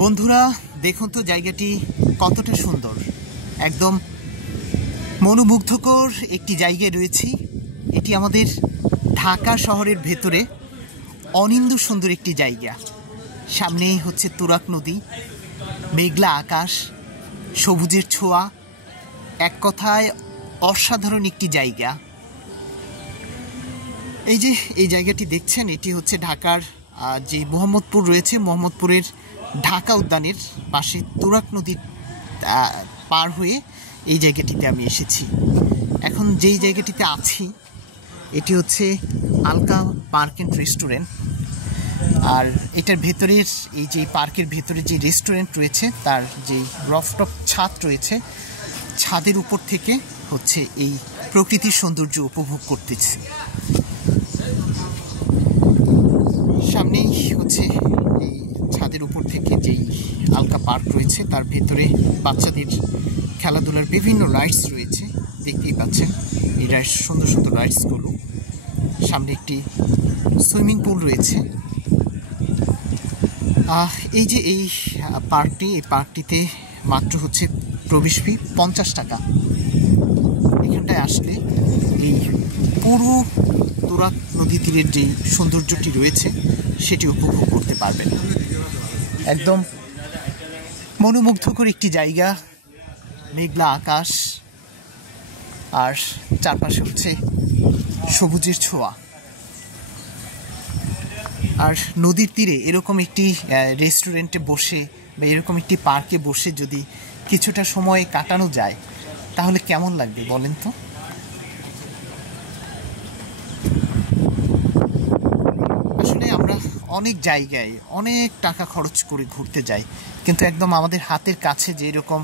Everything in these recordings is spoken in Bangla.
বন্ধুরা দেখুন তো জায়গাটি কতটা সুন্দর, একদম মনোমুগ্ধকর একটি জায়গায় রয়েছি। এটি আমাদের ঢাকা শহরের ভেতরে অনিন্দ্য সুন্দর একটি জায়গা। সামনেই হচ্ছে তুরাগ নদী, মেঘলা আকাশ, সবুজের ছোঁয়া, এক কথায় অসাধারণ একটি জায়গা। এই জায়গাটি দেখছেন, এটি হচ্ছে ঢাকার যে মোহাম্মদপুর রয়েছে, মোহাম্মদপুরের ঢাকা উদ্যানের পাশে তুরাগ নদী পার হয়ে এই জায়গাটিতে আমি এসেছি। এখন যেই জায়গাটিতে আছি এটি হচ্ছে আলকা পার্ক অ্যান্ড রেস্টুরেন্ট। আর এটার ভেতরের এই যে পার্কের ভেতরে যে রেস্টুরেন্ট রয়েছে তার যে রফটপ ছাদ রয়েছে, ছাদের উপর থেকে হচ্ছে এই প্রকৃতির সৌন্দর্য উপভোগ করতেছি। সামনেই হচ্ছে এই ছাদের উপর থেকে যেই আলকা পার্ক রয়েছে তার ভেতরে বাচ্চাদের খেলাধুলার বিভিন্ন রাইডস রয়েছে, দেখতেই পাচ্ছেন এই রাইডস, সুন্দর সুন্দর রাইডসগুলো। সামনে একটি সুইমিং পুল রয়েছে। এই যে এই পার্কটিতে মাত্র হচ্ছে প্রবেশ ফি 50 টাকা। এখানটায় আসলে এই পুরো তুরাগ নদী তীরের যে সৌন্দর্যটি রয়েছে সেটি উপভোগ করতে পারবেন। একদম মনোমুগ্ধকর একটি জায়গা, মেঘলা আকাশ আর চারপাশে হচ্ছে সবুজের ছোঁয়া। আর নদীর তীরে এরকম একটি রেস্টুরেন্টে বসে বা এরকম একটি পার্কে বসে যদি কিছুটা সময় কাটানো যায় তাহলে কেমন লাগবে বলেন তো? আসলে আমরা অনেক জায়গায় অনেক টাকা খরচ করে ঘুরতে যাই, কিন্তু একদম আমাদের হাতের কাছে যে এরকম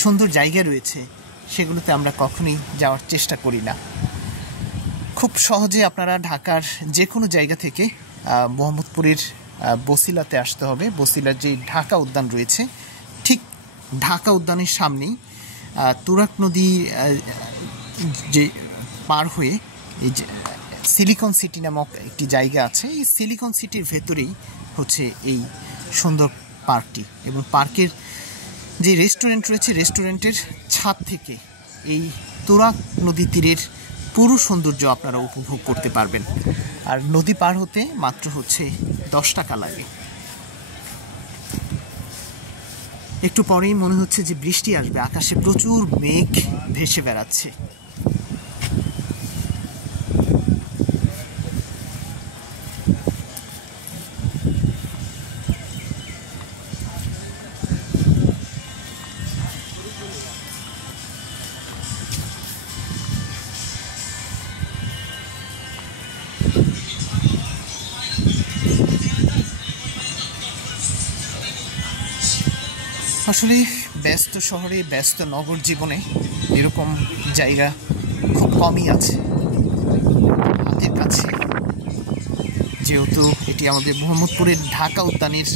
সুন্দর জায়গা রয়েছে সেগুলোতে আমরা কখনোই যাওয়ার চেষ্টা করি না। খুব সহজে আপনারা ঢাকার যে কোনো জায়গা থেকে মোহাম্মদপুরের বসিলাতে আসতে হবে। বসিলার যে ঢাকা উদ্যান রয়েছে, ঠিক ঢাকা উদ্যানের সামনেই তুরাগ নদী যে পার হয়ে এই যে সিলিকন সিটি নামক একটি জায়গা আছে, এই সিলিকন সিটির ভেতরেই হচ্ছে এই সুন্দর পার্কটি। এবং পার্কের যে রেস্টুরেন্ট রয়েছে, রেস্টুরেন্টের ছাদ থেকে এই তুরাগ নদী তীরের পুরো সৌন্দর্য আপনারা উপভোগ করতে পারবেন। আর নদী পার হতে মাত্র হচ্ছে 10 টাকা লাগে। একটু পরেই মনে হচ্ছে যে বৃষ্টি আসবে, আকাশে প্রচুর মেঘ ভেসে বেড়াচ্ছে। আসলে ব্যস্ত শহরে, ব্যস্ত নগর জীবনে এরকম জায়গা খুব কমই আছে হাতের কাছে। যেহেতু এটি আমাদের মোহাম্মদপুরের ঢাকা উদ্যানের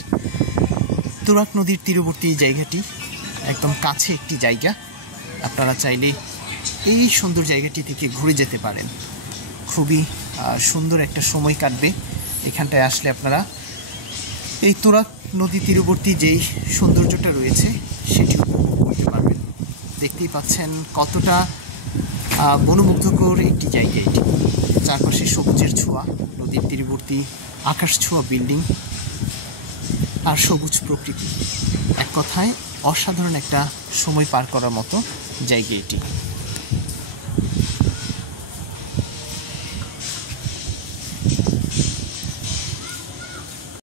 তুরাগ নদীর তীরবর্তী জায়গাটি একদম কাছে একটি জায়গা, আপনারা চাইলে এই সুন্দর জায়গাটি থেকে ঘুরে যেতে পারেন। খুবই সুন্দর একটা সময় কাটবে এখানটায় আসলে। আপনারা এই তুরাগ নদী তীরবর্তী যেই সৌন্দর্যটা রয়েছে সেটি উপভোগ করতে পারবেন। দেখতেই পাচ্ছেন কতটা মনোমুগ্ধকর একটি জায়গা এটি। চারপাশে সবুজের ছোঁয়া, নদীর তীরবর্তী আকাশ ছোঁয়া বিল্ডিং আর সবুজ প্রকৃতি, এক কথায় অসাধারণ একটা সময় পার করার মতো জায়গা এটি।